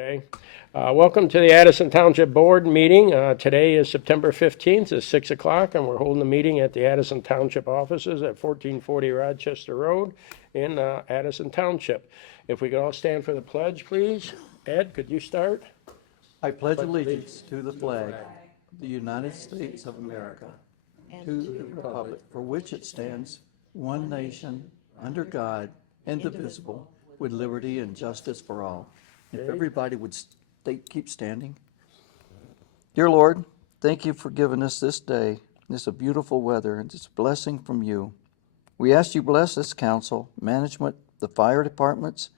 Okay. Welcome to the Addison Township Board meeting. Today is September 15th. It's 6 o'clock, and we're holding the meeting at the Addison Township offices at 1440 Rochester Road in Addison Township. If we could all stand for the pledge, please. Ed, could you start? I pledge allegiance to the flag of the United States of America, to the republic for which it stands, one nation, under God, indivisible, with liberty and justice for all. If everybody would keep standing. Dear Lord, thank you for giving us this day, this beautiful weather, and this blessing from you. We ask you bless this council, management, the fire departments,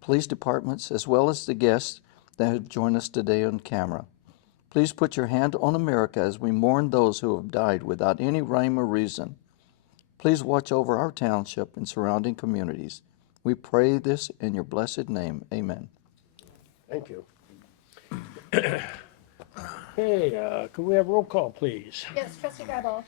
police departments, as well as the guests that have joined us today on camera. Please put your hand on America as we mourn those who have died without any rhyme or reason. Please watch over our township and surrounding communities. We pray this in your blessed name. Amen. Thank you. Okay, could we have roll call, please? Yes, trustee Gabel.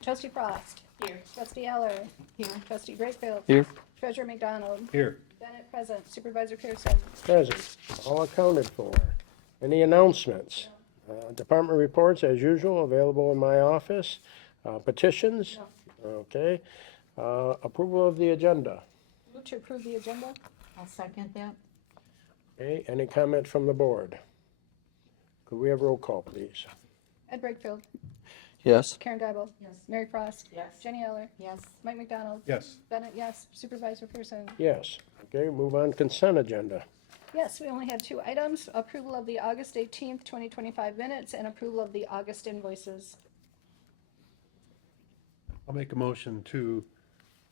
Trustee Frost. Here. Trustee Eller. Here. Trustee Greatfield. Here. Treasurer McDonald. Here. Bennett present. Supervisor Pearson. Present. All accounted for. Any announcements? Department reports, as usual, available in my office. Petitions? Okay. Approval of the agenda. Move to approve the agenda. I'll second that. Okay, any comment from the board? Could we have roll call, please? Ed Breakfield. Yes. Karen Gabel. Yes. Mary Frost. Yes. Jenny Eller. Yes. Mike McDonald. Yes. Bennett, yes. Supervisor Pearson. Yes. Okay, move on consent agenda. Yes, we only had two items. Approval of the August 18th, 2025 minutes and approval of the August invoices. I'll make a motion to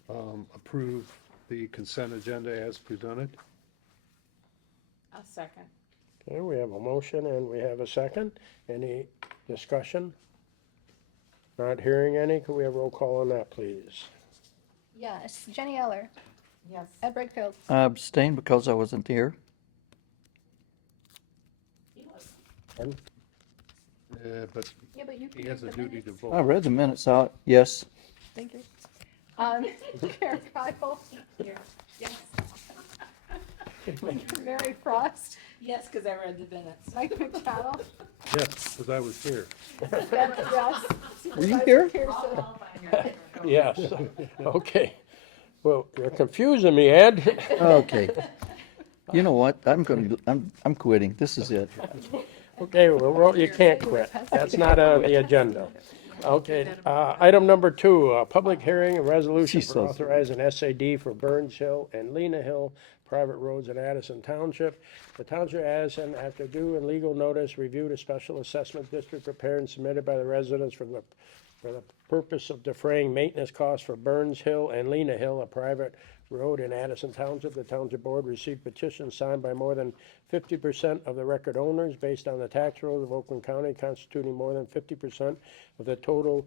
approve the consent agenda as presented. I'll second. Okay, we have a motion and we have a second. Any discussion? Not hearing any. Could we have roll call on that, please? Yes. Jenny Eller. Yes. Ed Breakfield. I abstained because I wasn't here. Pardon? But Yeah, but you he can has a read the duty minutes. to I vote. read the minutes out. Yes. Thank you. Karen Gabel. Here. Yes. Mary Frost. Yes, because I read the minutes. Mike McDonald. Yes, because I was here. Bennett, yes. Were you Supervisor here? Pearson. Yes. Okay. Well, you're confusing me, Ed. Okay. You know what? I'm quitting. This is it. Okay, well, you can't quit. That's not on the agenda. Okay, item number 2, public hearing and resolution She's for so- authorizing SAD for Burns Hill and Lena Hill private roads in Addison Township. The Township of Addison, after due and legal notice, reviewed a special assessment district prepared and submitted by the residents for the purpose of defraying maintenance costs for Burns Hill and Lena Hill, a private road in Addison Township. The Township Board received petitions signed by more than 50% of the record owners based on the tax rolls of Oakland County, constituting more than 50% of the total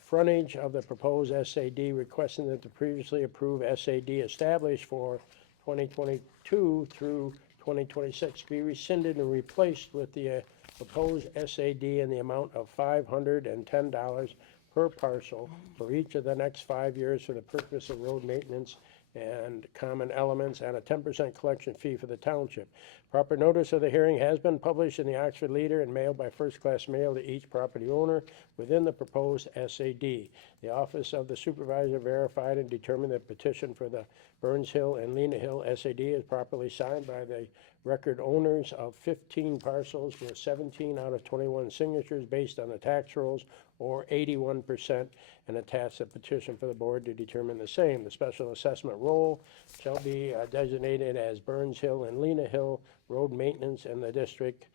frontage of the proposed SAD, requesting that the previously approved SAD established for 2022 through 2026 be rescinded and replaced with the proposed SAD in the amount of $510 per parcel for each of the next 5 years for the purpose of road maintenance and common elements, and a 10% collection fee for the township. Proper notice of the hearing has been published in the Oxford Leader and mailed by first-class mail to each property owner within the proposed SAD. The Office of the Supervisor verified and determined that petition for the Burns Hill and Lena Hill SAD is properly signed by the record owners of 15 parcels with 17 out of 21 signatures based on the tax rolls, or 81%, and attach the petition for the board to determine the same. The special assessment roll shall be designated as Burns Hill and Lena Hill road maintenance, and the district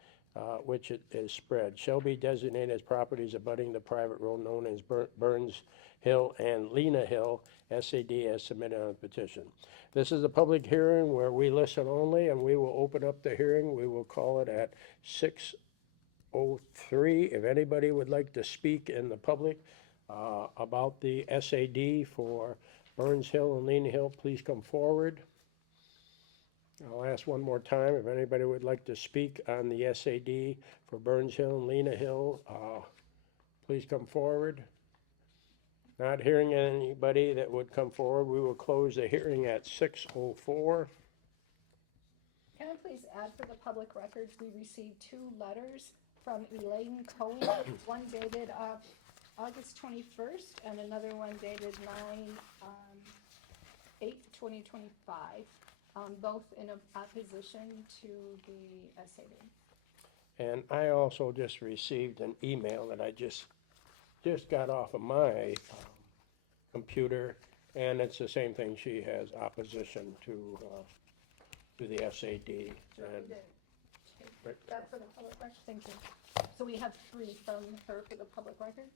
which it is spread shall be designated as properties abutting the private road known as Burns Hill and Lena Hill SAD as submitted on the petition. This is a public hearing where we listen only, and we will open up the hearing. We will call it at 6:03. If anybody would like to speak in the public about the SAD for Burns Hill and Lena Hill, please come forward. I'll ask one more time, if anybody would like to speak on the SAD for Burns Hill and Lena Hill, please come forward. Not hearing anybody that would come forward, we will close the hearing at 6:04. Can I please add for the public records, we received 2 letters from Elaine Cohen, one dated August 21st and another one dated 9/8/2025, both in opposition to the SAD. And I also just received an email that I just got off of my computer, and it's the same thing. She has opposition to the SAD. And That for the public record, thank you. So we have 3 from her for the public record?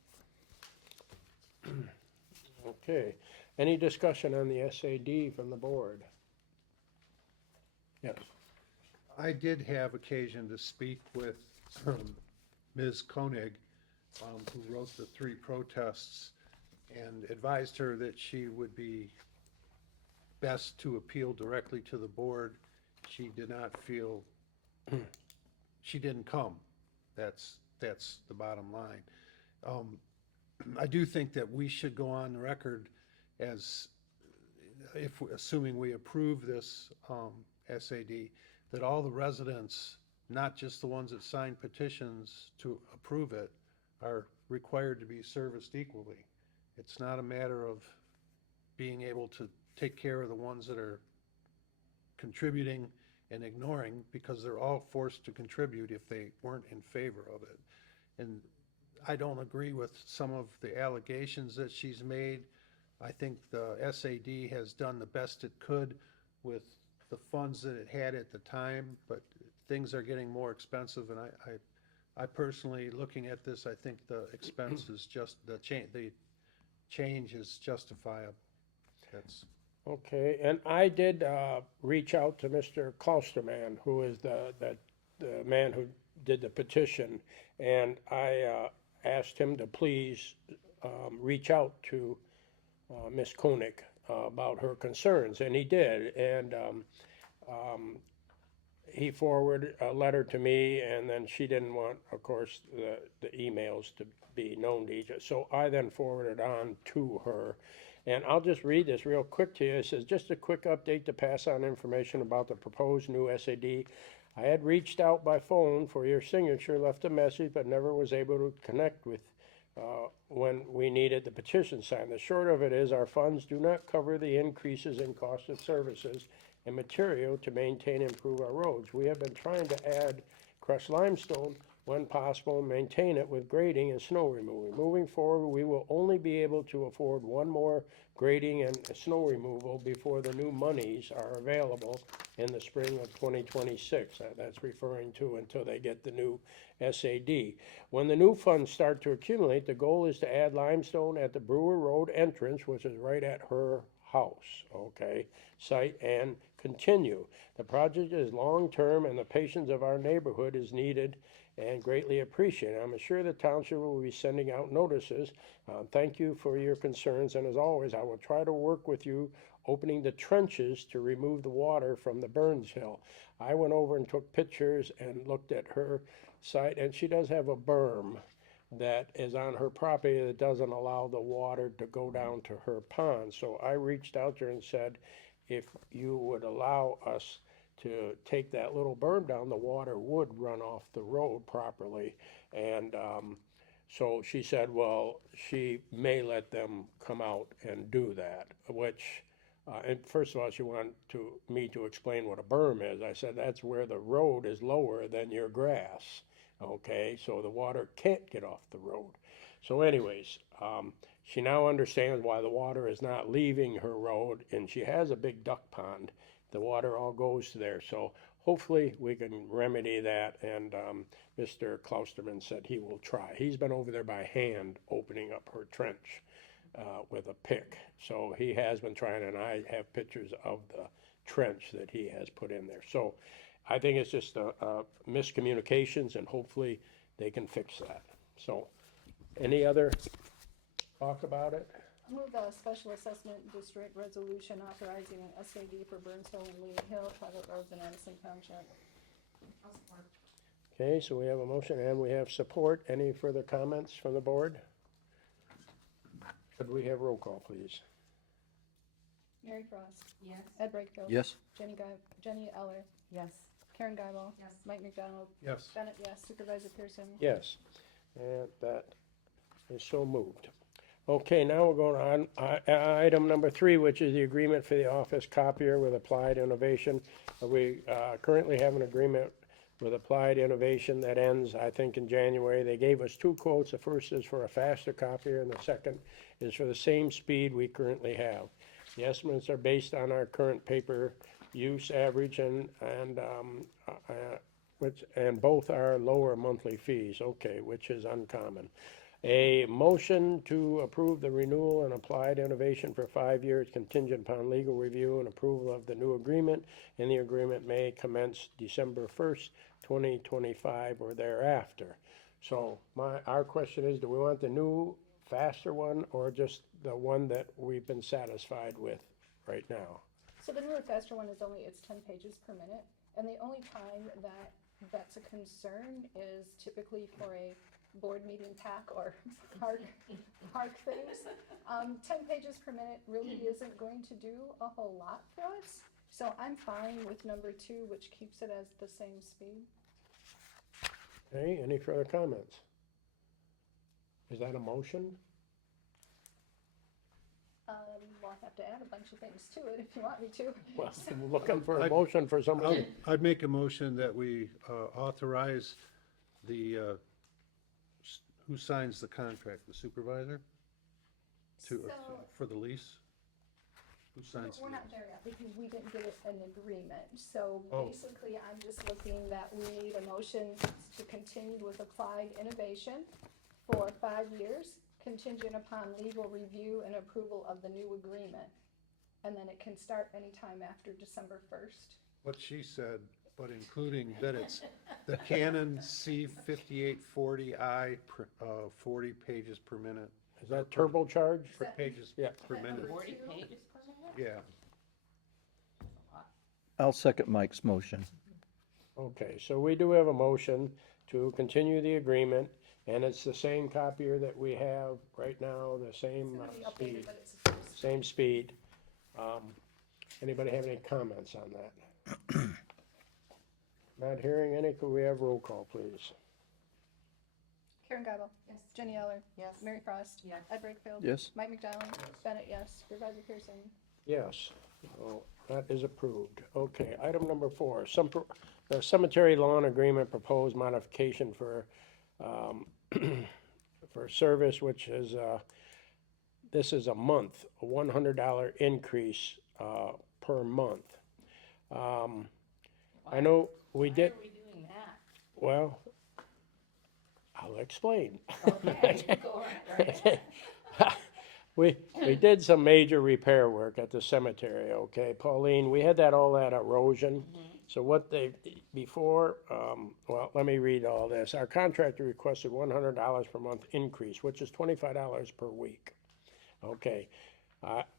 okay, any discussion on the SAD from the board? Yes. I did have occasion to speak with Ms. Koenig, who wrote the 3 protests, and advised her that she would be best to appeal directly to the board. She did not feel, she didn't come. That's the bottom line. I do think that we should go on the record as, assuming we approve this SAD, that all the residents, not just the ones that signed petitions to approve it, are required to be serviced equally. It's not a matter of being able to take care of the ones that are contributing and ignoring, because they're all forced to contribute if they weren't in favor of it. And I don't agree with some of the allegations that she's made. I think the SAD has done the best it could with the funds that it had at the time, but things are getting more expensive, and I personally, looking at this, I think the expense is just, the change is justifiable. That's. Okay, and I did reach out to Mr. Klosterman, who is the man who did the petition, and I asked him to please reach out to Ms. Koenig about her concerns, and he did. And he forwarded a letter to me, and then she didn't want, of course, the emails to be known to each other. So I then forwarded on to her. And I'll just read this real quick to you. It says, just a quick update to pass on information about the proposed new SAD. I had reached out by phone for your signature, left a message, but never was able to connect with when we needed the petition signed. The short of it is our funds do not cover the increases in cost of services and material to maintain and improve our roads. We have been trying to add crushed limestone when possible, maintain it with grading and snow removal. Moving forward, we will only be able to afford one more grading and snow removal before the new monies are available in the spring of 2026. That's referring to until they get the new SAD. When the new funds start to accumulate, the goal is to add limestone at the Brewer Road entrance, which is right at her house, okay, site, and continue. The project is long-term, and the patience of our neighborhood is needed and greatly appreciated. I'm sure the township will be sending out notices. Thank you for your concerns, and as always, I will try to work with you opening the trenches to remove the water from the Burns Hill. I went over and took pictures and looked at her site, and she does have a berm that is on her property that doesn't allow the water to go down to her pond. So I reached out to her and said, if you would allow us to take that little berm down, the water would run off the road properly. And so she said, well, she may let them come out and do that, which, and first of all, she wanted me to explain what a berm is. I said, that's where the road is lower than your grass. Okay, so the water can't get off the road. So anyways, she now understands why the water is not leaving her road, and she has a big duck pond. The water all goes to there. So hopefully we can remedy that, and Mr. Klausterman said he will try. He's been over there by hand opening up her trench with a pick. So he has been trying, and I have pictures of the trench that he has put in there. So I think it's just miscommunications, and hopefully they can fix that. So, any other talk about it? Move the special assessment district resolution authorizing an SAD for Burns Hill and Lee Hill, private roads in Addison Township. Okay, so we have a motion and we have support. Any further comments from the board? Could we have roll call, please? Mary Frost. Yes. Ed Brightfield. Yes. Jenny Eller. Yes. Karen Guyval. Yes. Mike McDonald. Yes. Bennett, yes. Supervisor Pearson. Yes, and that is so moved. Okay, now we're going on, item number 3, which is the agreement for the office copier with Applied Innovation. We currently have an agreement with Applied Innovation that ends, I think, in January. They gave us 2 quotes. The first is for a faster copier, and the second is for the same speed we currently have. The estimates are based on our current paper use average and both are lower monthly fees, okay, which is uncommon. A motion to approve the renewal and Applied Innovation for 5 years contingent upon legal review and approval of the new agreement, and the agreement may commence December 1st, 2025 or thereafter. So our question is, do we want the new faster one or just the one that we've been satisfied with right now? So the newer faster one is only, it's 10 pages per minute, and the only time that's a concern is typically for a board meeting pack or park things. 10 pages per minute really isn't going to do a whole lot for us, so I'm fine with number 2, which keeps it as the same speed. Okay, any further comments? Is that a motion? I'll have to add a bunch of things to it if you want me to. Well, I'm looking for a motion for somebody. I'd make a motion that we authorize the, who signs the contract, the supervisor? For the lease? Who signs? We're not there yet because we didn't get an agreement. So Oh. basically, I'm just looking that we need a motion to continue with Applied Innovation for 5 years, contingent upon legal review and approval of the new agreement. And then it can start anytime after December 1st. What she said, but including that it's the Canon C5840i, 40 pages per minute. Is that turbocharged? Per pages Yeah. per minute, 40 pages per minute? yeah. I'll second Mike's motion. Okay, so we do have a motion to continue the agreement, and it's the same copier that we have right now, the same It's gonna be speed, updated, but it's the first. same speed. Anybody have any comments on that? Not hearing any, could we have roll call, please? Karen Guyval. Yes. Jenny Eller. Yes. Mary Frost. Yes. Ed Brakefield. Yes. Mike McDonald. Bennett, yes. Supervisor Pearson. Yes, so that is approved. Okay, item number 4, the cemetery lawn agreement proposed modification for, for service, which is, this is a month, a $100 increase, per month. I know we did, Why are we doing that? well, I'll explain. Okay, go right ahead. We did some major repair work at the cemetery, okay, Pauline, we had all that erosion. So what they, before, well, let me read all this. Our contractor requested $100 per month increase, which is $25 per week. Okay,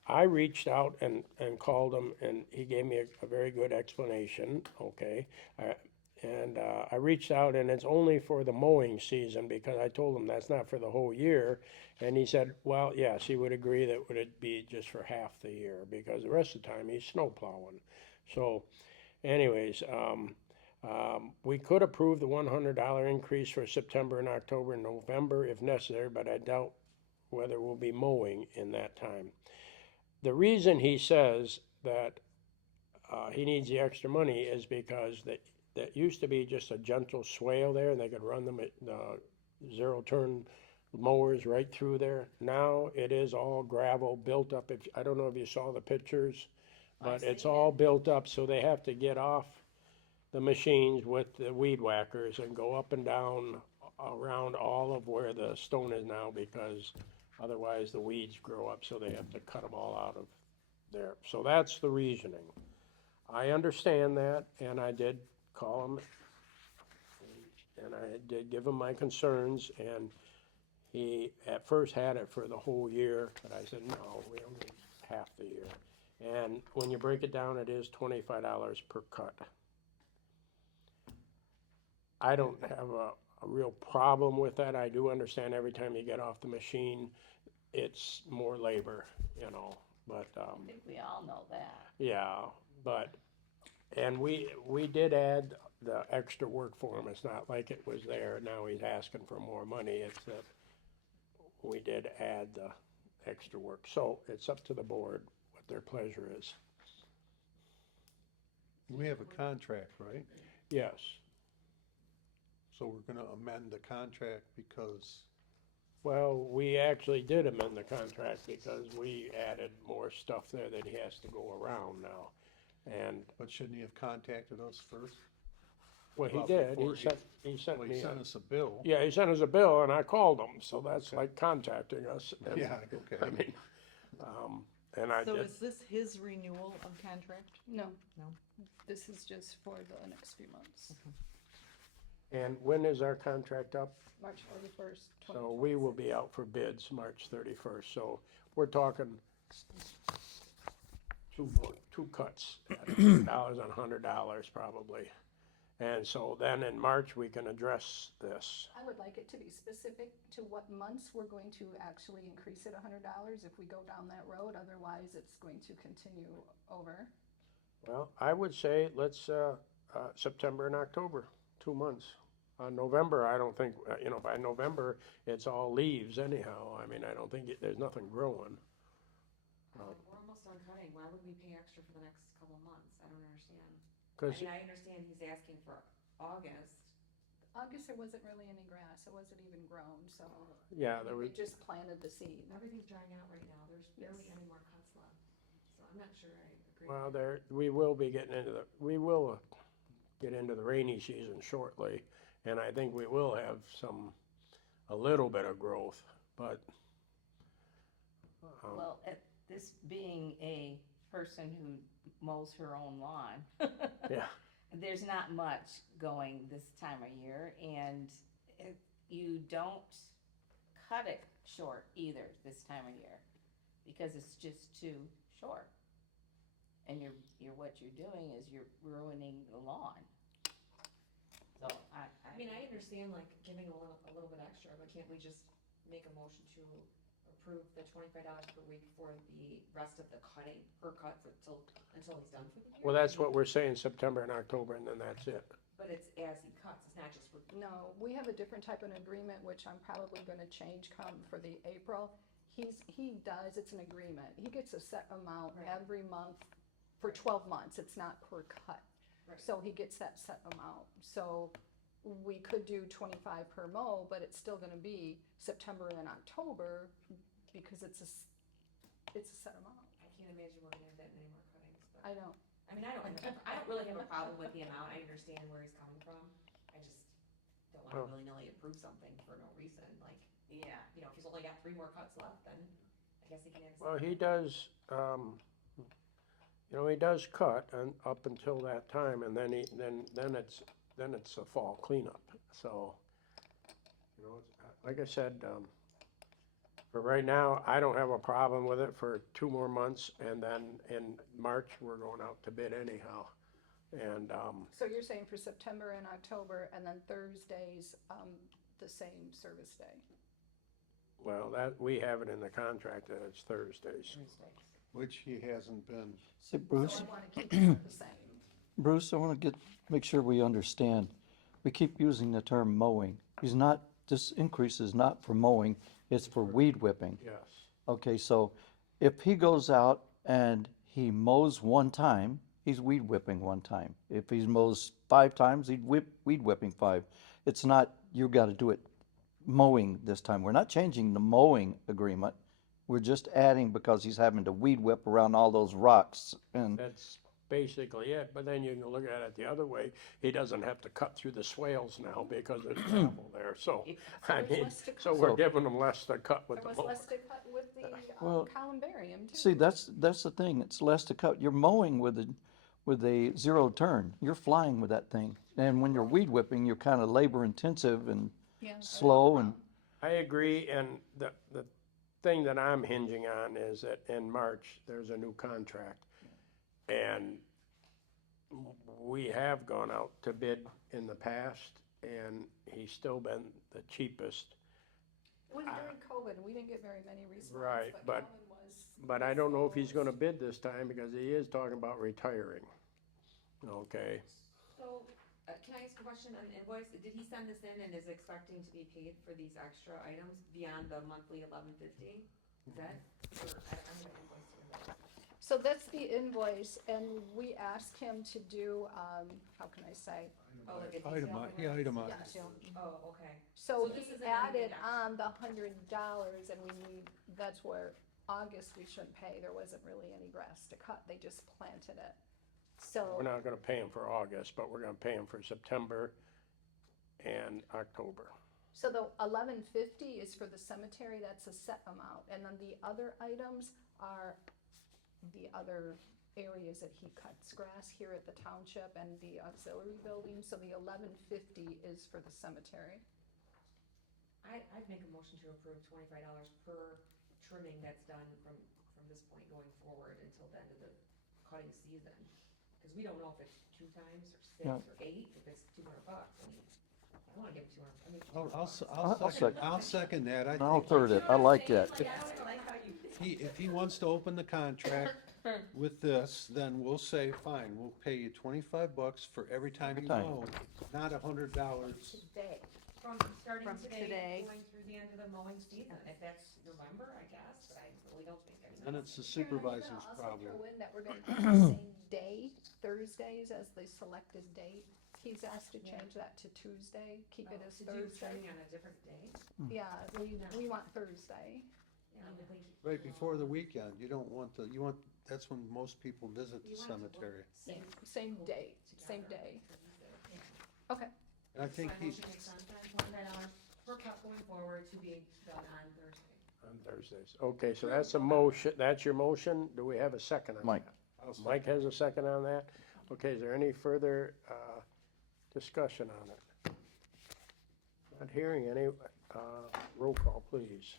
I reached out and called him, and he gave me a very good explanation, okay? I reached out, and it's only for the mowing season, because I told him that's not for the whole year. And he said, well, yes, he would agree that would it be just for half the year, because the rest of the time he's snow plowing. So anyways, we could approve the $100 increase for September and October and November if necessary, but I doubt whether we'll be mowing in that time. The reason he says that he needs the extra money is because that used to be just a gentle swale there, and they could run them at zero-turn mowers right through there. Now it is all gravel built up. I don't know if you saw the pictures, but it's all built up, so they have to get off the machines with the weed whackers and go up and down around all of where the stone is now, because otherwise the weeds grow up, so they have to cut them all out of there. So that's the reasoning. I understand that, and I did call him, and I did give him my concerns, and he at first had it for the whole year, but I said, no, we only half the year. And when you break it down, it is $25 per cut. I don't have a real problem with that. I do understand every time you get off the machine, it's more labor, you know, but, I think we all know that. yeah, but, and we did add the extra work for him. It's not like it was there, now he's asking for more money. It's that we did add the extra work. So it's up to the board what their pleasure is. We have a contract, right? Yes. So we're gonna amend the contract because, Well, we actually did amend the contract because we added more stuff there that he has to go around now. And, but shouldn't he have contacted us first? well, he Well, did, before he sent Well, me, he sent us a bill. yeah, he sent us a bill and I called him, so that's like contacting us. And, Yeah, I okay. mean, and I So did, is this his renewal of contract? No. No. This is just for the next few months, and when is our contract up? March 31st, So we will be out for bids March 31st, so we're talking two cuts, at $100 and $100 probably. And so then in March, we can address this. I would like it to be specific to what months we're going to actually increase it $100 if we go down that road, otherwise it's going to continue over. Well, I would say let's, September and October, 2 months. November, I don't think, by November, it's all leaves anyhow. I mean, I don't think, there's nothing growing. We're almost done cutting, why would we pay extra for the next couple of months? I don't understand. I 'Cause, mean, I understand he's asking for August. August, there wasn't really any grass, it wasn't even grown, so yeah, there we was, just planted the seed. Everything's drying out right now, there's barely Yes. any more cuts left. So I'm not sure I agree. well, we will be getting into we will get into the rainy season shortly. And I think we will have a little bit of growth, but, Well, this being a person who mows her own lawn, yeah. there's not much going this time of year, and you don't cut it short either this time of year, because it's just too short. And what you're doing is you're ruining the lawn. So I mean, I understand like giving a little bit extra, but can't we just make a motion to approve the $25 per week for the rest of the cutting, per cut until he's done for the year? Well, that's what we're saying, September and October, and then that's it. But it's as he cuts, it's not just for, No, we have a different type of agreement, which I'm probably gonna change come for the April. It's an agreement. He gets a set amount Right. every month for 12 months. It's not per cut. Right. So he gets that set amount. So we could do 25 per mow, but it's still gonna be September and October because it's a set amount. I can't imagine we're gonna have that many more cuttings, but. I don't, I mean, I don't really have a problem with the amount, I understand where he's coming from, I just don't wanna Oh. willy-nilly approve something for no reason, like, yeah, if he's only got 3 more cuts left, then I guess he can have. Well, he does, he does cut up until that time, and then it's a fall cleanup. So, like I said, for right now, I don't have a problem with it for 2 more months, and then in March, we're going out to bid anyhow. And, so you're saying for September and October and then Thursdays, the same service day? well, we have it in the contract that it's Thursdays. Which he hasn't been. See, Bruce, So I wanna keep it the same. Bruce, I want to make sure we understand. We keep using the term mowing. This increase is not for mowing, it's for weed whipping. Yes. Okay, so if he goes out and he mows one time, he's weed whipping one time. If he mows 5 times, weed whipping 5. It's not, you gotta do it mowing this time. We're not changing the mowing agreement. We're just adding because he's having to weed whip around all those rocks and, That's basically it, but then you can look at it the other way. He doesn't have to cut through the swales now because there's gravel there, so, I there's mean, less to so cut. we're giving them less to cut with There the was mower. less to cut with the Well, columbarium too. see, that's the thing. It's less to cut. You're mowing with a 0 turn. You're flying with that thing. And when you're weed whipping, you're kind of labor intensive and Yeah. slow and, I agree, and the thing that I'm hinging on is that in March, there's a new contract. And we have gone out to bid in the past, and he's still been the cheapest. It was during COVID, and we didn't get very many responses, Right, but but- Colin was. But I don't know if he's gonna bid this time, because he is talking about retiring. Okay, So, Can I ask a question on the invoice? Did he send this in and is expecting to be paid for these extra items beyond the monthly $11.50? Is that, or, I'm gonna invoice here. So that's the invoice, and we asked him to do, how can I say? Oh, like a detail. He itemized. Oh, okay. So So this he isn't anything added on the $100, and we need, that's where August we shouldn't pay, there wasn't really any grass to cut, they just planted it. So. We're not gonna pay him for August, but we're gonna pay him for September and October. So the $11.50 is for the cemetery, that's a set amount, and then the other items are the other areas that he cuts grass here at the township and the auxiliary building, so the $11.50 is for the cemetery. I'd make a motion to approve $25 per trimming that's done from this point going forward until the end of the cutting season. Cause we don't know if it's 2 times or 6 Yeah. or 8, if it's $200. I mean, I don't wanna give him 200, I mean. I'll second that. I I'll think third it, I like that. Like, I don't like how you. if he wants to open the contract with this, then we'll say, fine, we'll pay you $25 for every time you time. mow, not $100. Today. From starting From today, today. going through the end of the mowing season, if that's November, I guess, but I really don't think that's. And it's the Karen, are you gonna supervisor's also problem. throw in that we're gonna do the same day, Thursdays as the selected date? He's asked to change that to Tuesday, keep it as To do Thursday. trimming on a different day? Yeah, we want Thursday. Yeah, I would think. Right before the weekend, you don't want the, you want, that's when most people visit You the want it to cemetery. Same date, same day. Okay, And I think So my he's, motion makes sense then, $25 per cut going forward to be done on Thursday. On Thursdays. Okay, so that's a motion, that's your motion. Do we have a second on that? Mike. Mike has a second on that? Okay, is there any further, discussion on it? Not hearing any, roll call, please.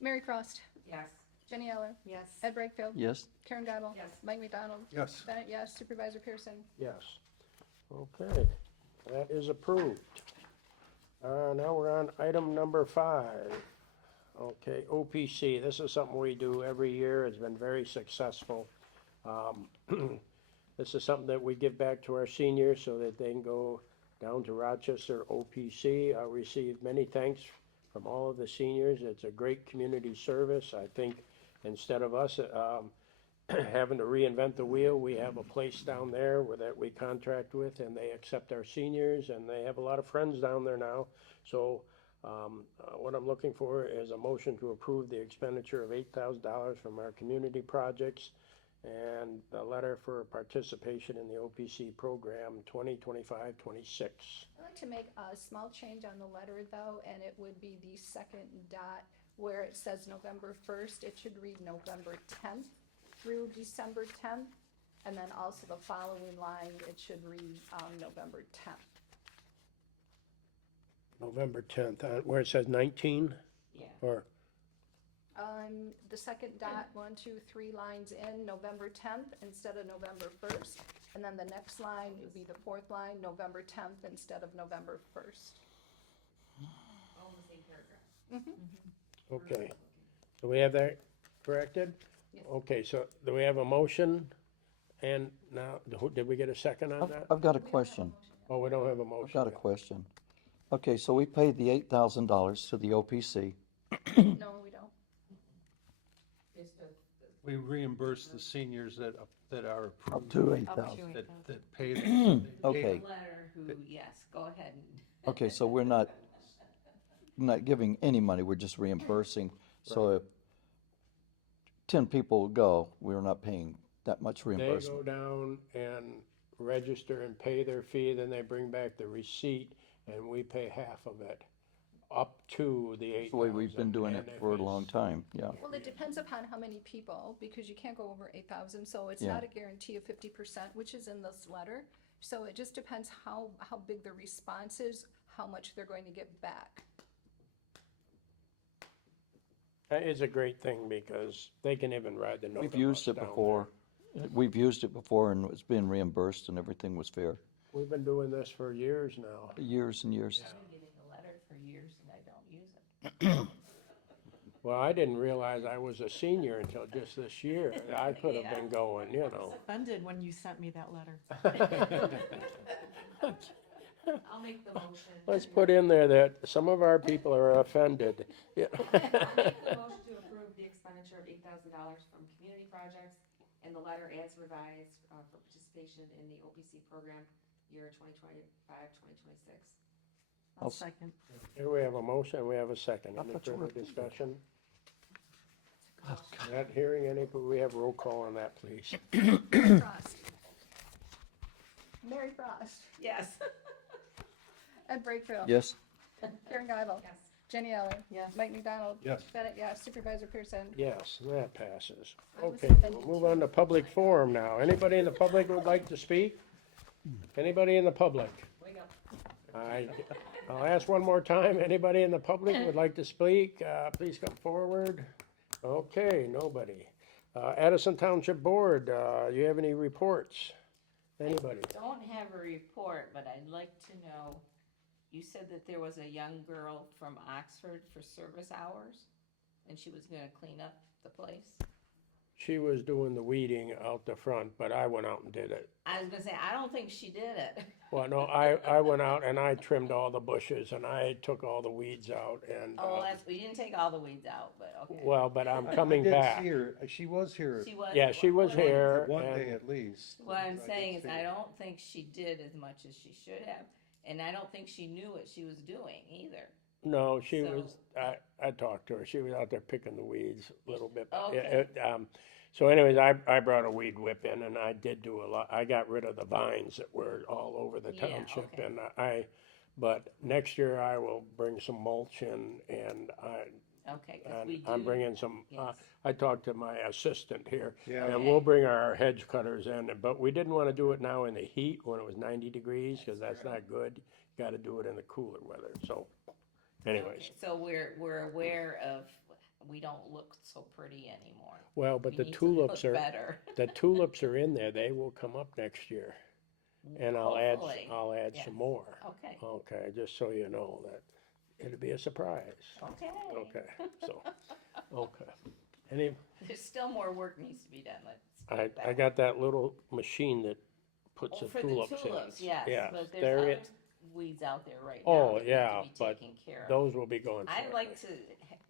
Mary Frost, Yes. Jenny Eller, Yes. Ed Brightfield, Yes, Karen Gabel, Yes. Mike McDonald, yes, Bennett, yes, Supervisor Pearson. Yes. Okay, that is approved. Now we're on item number 5. Okay, OPC, this is something we do every year, it's been very successful. This is something that we give back to our seniors so that they can go down to Rochester OPC. I received many thanks from all of the seniors, it's a great community service. I think instead of us having to reinvent the wheel, we have a place down there that we contract with, and they accept our seniors, and they have a lot of friends down there now. So what I'm looking for is a motion to approve the expenditure of $8,000 from our community projects and the letter for participation in the OPC program 2025-26. I'd like to make a small change on the letter though, and it would be the second dot where it says November 1st, it should read November 10th through December 10th. And then also the following line, it should read November 10th. November 10th, where it says 19, Yeah. or, The second dot, 1, 2, 3 lines in, November 10th instead of November 1st. And then the next line would be the fourth line, November 10th instead of November 1st. All in the same paragraph. okay. Do we have that corrected? Yes. Okay, so do we have a motion? And now, did we get a second on that? I've got a question. Oh, we don't have a I've motion got a yet. question. Okay, so we paid the $8,000 to the OPC. No, we don't. Just a, we reimburse the seniors that are Up approved, to Up 8,000. to that pay. they pay- Okay. Letter who, yes, go ahead and. Okay, so we're not giving any money, we're just reimbursing. So if 10 people go, we're not paying that much They reimbursement. go down and register and pay their fee, then they bring back the receipt, and we pay half of it, up to the $8,000. That's the way we've been doing it And if for a it's- long time, yeah. Well, it depends upon how many people, because you can't go over 8,000, so it's Yeah. not a guarantee of 50%, which is in this letter. So it just depends how big the response is, how much they're going to get back. It's a great thing because they can even ride the Nova We've used bus it down before. We've used it before and it's been reimbursed and everything was fair. there. We've been doing this for years now. Years and years. I've been getting a letter for years and I don't use it. Well, I didn't realize I was a senior until just this year. I could have been going, you know. Offended when you sent me that letter. I'll make the motion. Let's put in there that some of our people are offended. Yeah. I'll make the motion to approve the expenditure of $8,000 from community projects and the letter as revised, for participation in the OPC program year 2025-2026. I'll second. Here we have a motion, we have a second. Any thought you further were- discussion? Not hearing any, but we have roll call on that, please. Mary Frost. Mary Frost. Yes. Ed Brakefield. Yes. Karen Guyval. Yes. Jenny Eller. Yes. Mike McDonald. Yes. Bennett, yes. Supervisor Pearson. Yes, that passes. I was Okay, offended we'll move on to public forum now. Anybody in the public would like to speak? Anybody in the public? Wake up. I'll ask one more time. Anybody in the public would like to speak? Please come forward. Okay, nobody. Addison Township Board, you have any reports? Anybody? Don't have a report, but I'd like to know, you said that there was a young girl from Oxford for service hours, and she was gonna clean up the place? She was doing the weeding out the front, but I went out and did it. I was gonna say, I don't think she did it. Well, no, I went out and I trimmed all the bushes and I took all the weeds out and, Oh, we didn't take all the weeds out, but okay. well, but I'm I coming did back. see her. She was here She was. Yeah, she was what- here one day and, at least. What I'm I did saying is, see I her. don't think she did as much as she should have, and I don't think she knew what she was doing either. no, she So- was, I talked to her. She was out there picking the weeds a little bit. Okay. So anyways, I brought a weed whip in and I did do a lot. I got rid of the vines that were all over the Yeah, township okay. and but next year I will bring some mulch in and Okay, cause we do. I'm bringing some, yes. I talked to my assistant here. Yeah. And we'll bring our hedge cutters in, but we didn't want to do it now in the heat when it was 90 degrees, because that's not good. Got to do it in the cooler weather, so anyways. Okay, so we're aware of, we don't look so pretty anymore. Well, but We the need to tulips look are, better. the tulips are in there. They will come up next year. And I'll add Yes. some more. Okay, Okay, just so you know that it'll be a surprise. okay. Okay, so, okay. Any, There's still more work needs to be done, let's. put it I that got that little machine that puts Oh, the for tulips in. the tulips, yes, Yeah, but they're there's in- other weeds out there right now. Oh, that need to yeah, be but taken care of. Those will be going I'd shortly. like to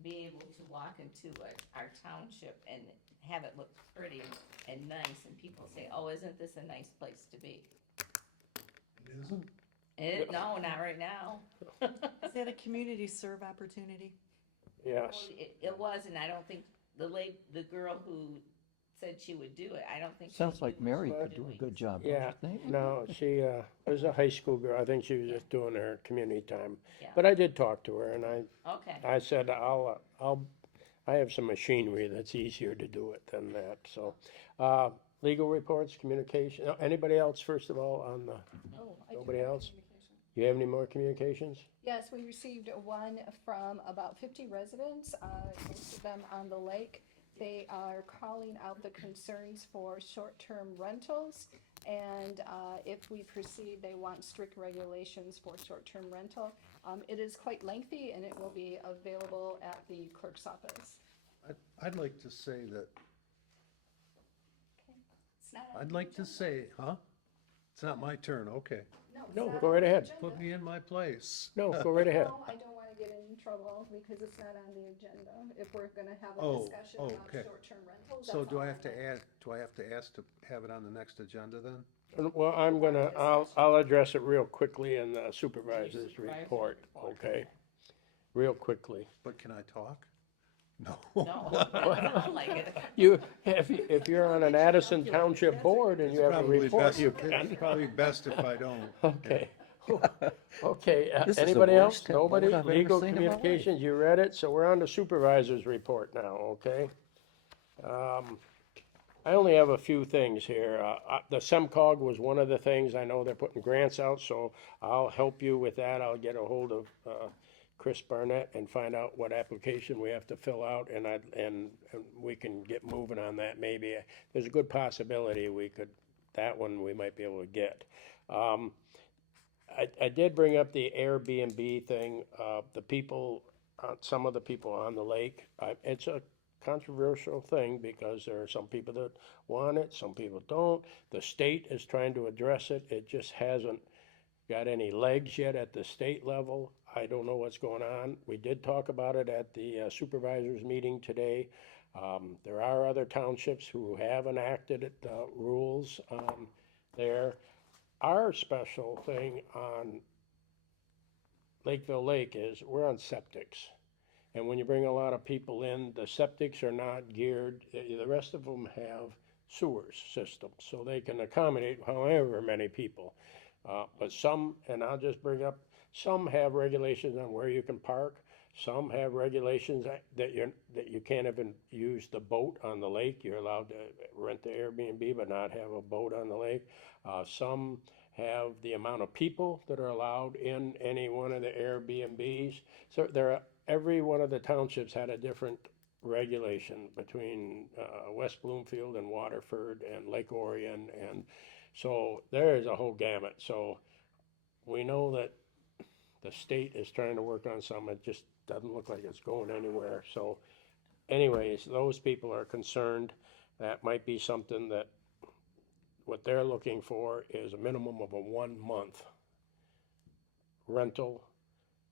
be able to walk into our township and have it look pretty and nice, and people say, oh, isn't this a nice place to be? It isn't? No, not right now. Is that a community serve opportunity? Yes. Well, it was, and I don't think the girl who said she would do it, I don't think. she Sounds like knew Mary what could she do was a good job, don't Yeah, you think? no, she, was a high school girl. I think she was just doing her community time. Yeah. But I did talk to her and Okay, I said, I have some machinery that's easier to do it than that, so. Legal reports, communication, anybody else, first of all, on the, Oh, I do Nobody have else? communication. you have any more communications? Yes, we received one from about 50 residents, most of them on the lake. They are calling out the concerns for short-term rentals, and if we proceed, they want strict regulations for short-term rental. It is quite lengthy, and it will be available at the clerk's office. I'd like to say that, It's not on I'd the like to agenda. say, huh? It's not my turn, okay. It's No, not go on right the ahead. agenda. Put me in my place. No, go right ahead. No, I don't wanna get in trouble because it's not on the agenda. If we're gonna have a Oh, discussion oh, about okay. short-term rentals, So that's do all I I'm have to doing. ask to have it on the next agenda then? Well, I'll address it real quickly in the supervisor's Supervisor's report, report. okay? Real quickly. But can I talk? No. no, I don't like it. If you're on an Addison Township board and you have a Probably report, best, you it's can. probably best if I don't. Okay. Okay, This is the anybody else? worst board Nobody? I've ever Legal seen in my life. communications, you read it, so we're on to supervisor's report now, okay? I only have a few things here. The SEMCOG was one of the things. I know they're putting grants out, so I'll help you with that. I'll get a hold of Chris Barnett and find out what application we have to fill out, and we can get moving on that maybe. There's a good possibility that one we might be able to get. I did bring up the Airbnb thing. The people some of the people on the lake. It's a controversial thing because there are some people that want it, some people don't. The state is trying to address it. It just hasn't got any legs yet at the state level. I don't know what's going on. We did talk about it at the supervisors meeting today. There are other townships who have enacted rules there. Our special thing on Lakeville Lake is we're on septics. And when you bring a lot of people in, the septics are not geared, the rest of them have sewers systems, so they can accommodate however many people. But some, and I'll just bring up, some have regulations on where you can park. Some have regulations that you can't even use the boat on the lake. You're allowed to rent the Airbnb, but not have a boat on the lake. Some have the amount of people that are allowed in any one of the Airbnbs. So every one of the townships had a different regulation between West Bloomfield and Waterford and Lake Orion, and so there is a whole gamut. So we know that the state is trying to work on some. It just doesn't look like it's going anywhere. So anyways, those people are concerned. That might be something that what they're looking for is a minimum of a 1 month rental,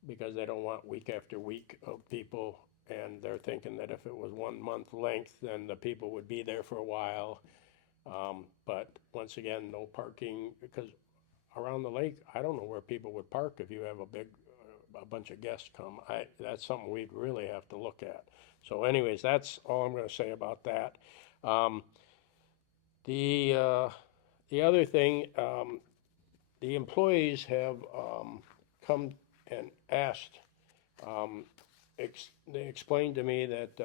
because they don't want week after week of people, and they're thinking that if it was 1 month length, then the people would be there for a while. But once again, no parking, because around the lake, I don't know where people would park if you have a bunch of guests come. That's something we'd really have to look at. So anyways, that's all I'm gonna say about that. The other thing, the employees have come and asked, they explained to me that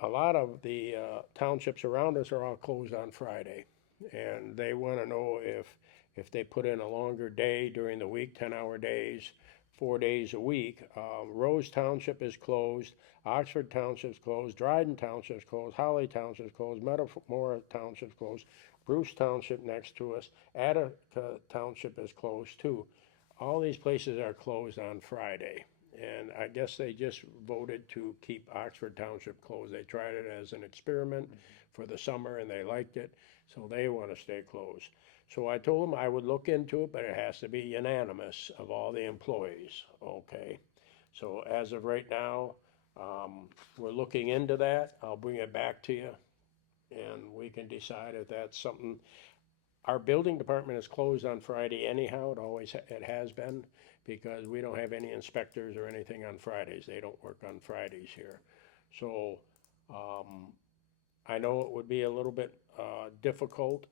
a lot of the townships around us are all closed on Friday. And they want to know if they put in a longer day during the week, 10-hour days, 4 days a week. Rose Township is closed, Oxford Township's closed, Dryden Township's closed, Holly Township's closed, Metamora Township's closed, Bruce Township next to us, Addison Township is closed too. All these places are closed on Friday. And I guess they just voted to keep Oxford Township closed. They tried it as an experiment for the summer and they liked it, so they want to stay closed. So I told them I would look into it, but it has to be unanimous of all the employees, okay? So as of right now, we're looking into that. I'll bring it back to you and we can decide if that's something. Our building department is closed on Friday anyhow. It has been, because we don't have any inspectors or anything on Fridays. They don't work on Fridays here. So I know it would be a little bit difficult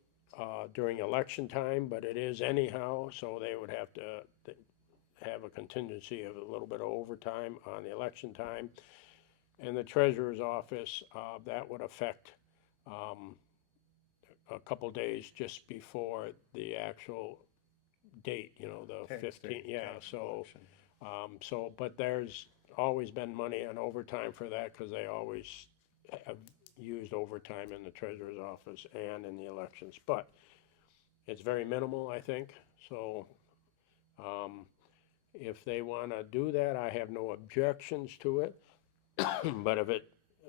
during election time, but it is anyhow, so they would have to have a contingency of a little bit of overtime on the election time. And the treasurer's office, that would affect a couple days just before the actual date, the 15th, yeah, so, but there's always been money on overtime for that, because they always have used overtime in the treasurer's office and in the elections, but it's very minimal, I think, so, if they wanna do that, I have no objections to it, but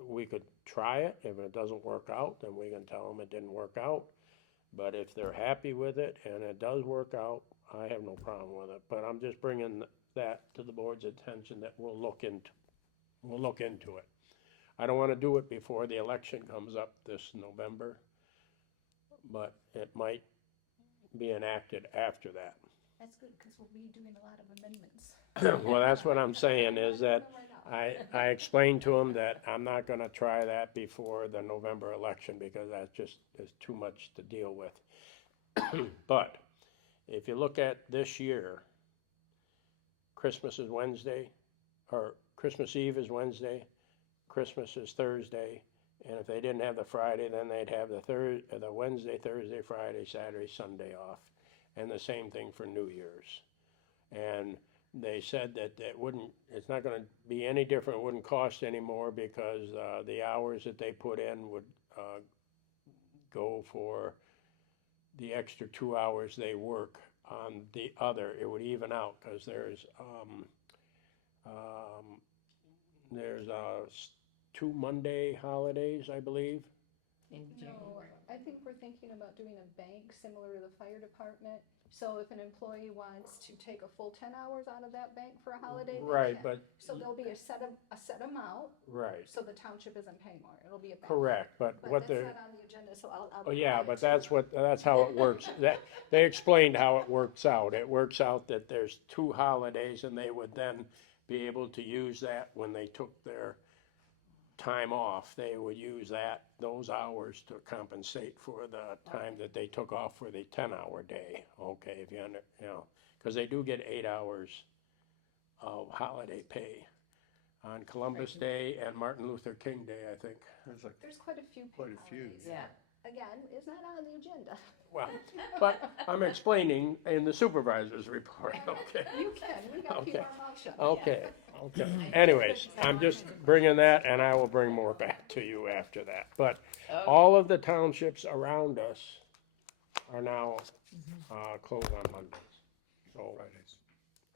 we could try it. If it doesn't work out, then we can tell them it didn't work out. But if they're happy with it and it does work out, I have no problem with it. But I'm just bringing that to the board's attention, that we'll look into it. I don't want to do it before the election comes up this November, but it might be enacted after that. That's good, because we'll be doing a lot of amendments. Well, that's what I'm saying, is that I explained to him that I'm not gonna try that before the November election, because that just is too much to deal with. But if you look at this year, Christmas is Wednesday, or Christmas Eve is Wednesday, Christmas is Thursday, and if they didn't have the Friday, then they'd have the Wednesday, Thursday, Friday, Saturday, Sunday off. And the same thing for New Year's. And they said that it's not gonna be any different, it wouldn't cost any more, because the hours that they put in would go for the extra 2 hours they work on the other. It would even out, because there's There's, 2 Monday holidays, I believe. In June. No, I think we're thinking about doing a bank similar to the fire department. So if an employee wants to take a full 10 hours out of that bank for a holiday, they Right, can. but, So there'll be a set amount, right, so the township isn't paying more. It'll be a bank. correct, but But what that's they're. not on the agenda, so I'll. Oh, yeah, add it but to that's it. that's how it works. They explained how it works out. It works out that there's 2 holidays and they would then be able to use that when they took their time off. They would use those hours to compensate for the time that they took off for the 10-hour day. Okay, if you know, because they do get 8 hours of holiday pay on Columbus Day and Martin Luther King Day, I think. There's quite a few Quite paid a few. holidays. Yeah. Again, it's not on the agenda. Well, but I'm explaining in the supervisor's report, okay? You can, we gotta keep Okay. our mouth shut. Okay, okay. Anyways, I'm just bringing that, and I will bring more back to you after that. But all of the townships around us are now closed on Mondays. So,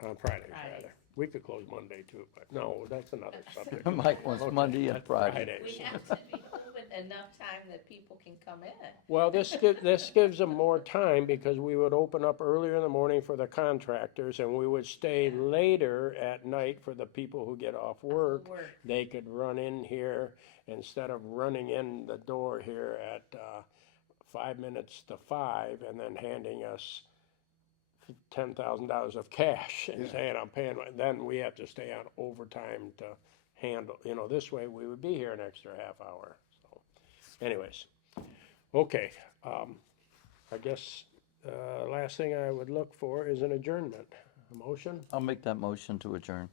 on Fridays, rather. We could close Monday too, but no, that's another subject. Mike wants Monday and That's Friday. We have to be open enough time that people can come in. Well, this gives them more time because we would open up earlier in the morning for the contractors and we would stay later at night for the people who get off work. They could run in here instead of running in the door here at 5 minutes to 5 and then handing us $10,000 of cash and saying I'm paying. Then we have to stay on overtime to handle. This way we would be here an extra half hour. So, anyways, okay. I guess last thing I would look for is an adjournment. A motion, I'll make that motion to adjourn.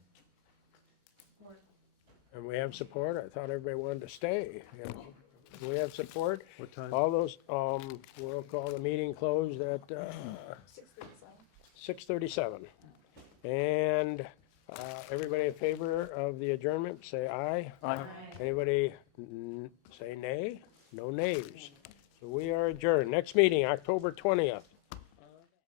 and we have support. I thought everybody wanted to stay. We have support. What time? All those. We'll call the meeting closed at 6:37. And everybody in favor of the adjournment, say aye. Aye. Anybody say nay? No nays. So we are adjourned. Next meeting, October 20th.